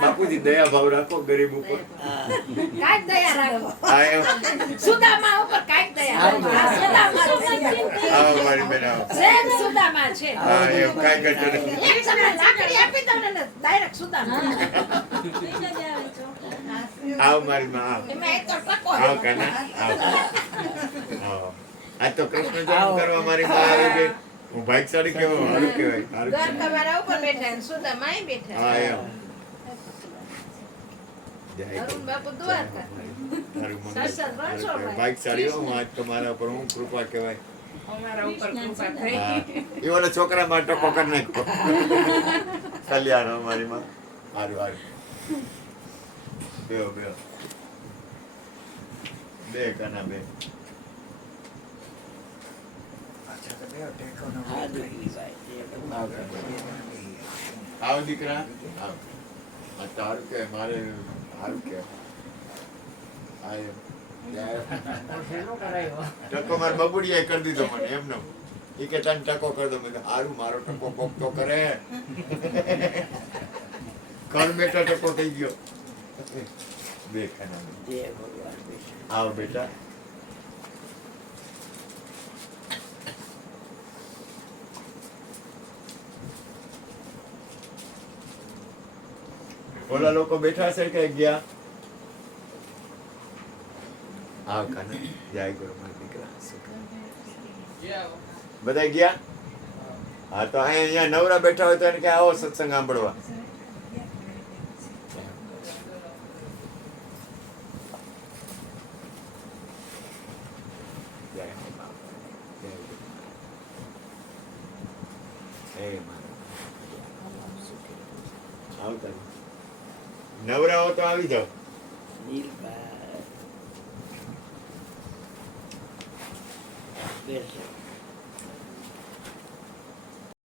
બાપુજી દયા ભાવ રાખો ગરીબ ઉપર. કાંઈક દયા રાખો. હા એમ. સુદામા ઉપર કાંઈક દયા રાખો. આ સુદામા આવો મારી બેન આવો. સેમ સુદામા છે. હા એમ કાંઈ કરતો નથી. એક સમય લાકડી આપી દો ને ડાયરેક્ટ સુદામા. આવો મારી માં આવો. એમાં એક તો ટકો આવો કાના આવો. આવો. આજ તો કૃષ્ણ જન્મ કરવા મારી માં આવી ગઈ. હું ભાગ્યશાળી કેવો સારું કહેવાય સારું ઘર કહેવાય. તમારા ઉપર બેઠા ને સુદામા અહીં બેઠા. હા એમ. જય અરુણ બાપુ દ્વારકા. તારું મંગળ સત્સંગ રણછોડભાઈ. ભાગ્યશાળી હો હું આજ તમારા પર હું કૃપા કહેવાય. અમારા ઉપર કૃપા થઈ. હા એ ઓલા છોકરા માં ટકો કરી નાખ્યો. કલ્યાણ અમારી માં સારું સારું. બેહો બેહો. બે કાના બે. આવ દીકરા આવ. આ તારું કે મારે સારું કે ટકો માર બબુડિયા કરી દીધો મને એમનો. ઈ કે તને ટકો કરી દો. મેં કીધું હારું મારો ટકો કોક તો કરે. ઘર બેઠા ટકો થઈ ગયો. બે ખાના આવો બેટા. ઓલા લોકો બેઠા છે કે ગયા? આવ કાના જય ગુરુ મારા દીકરા. બધા ગયા? હા તો અહીંયા નવરા બેઠા હોય તો એને કે આવો સત્સંગ સાંભળવા. જય હો બાપા. જય હો. હે મારા આવતા નવરા હો તો આવી જાઓ.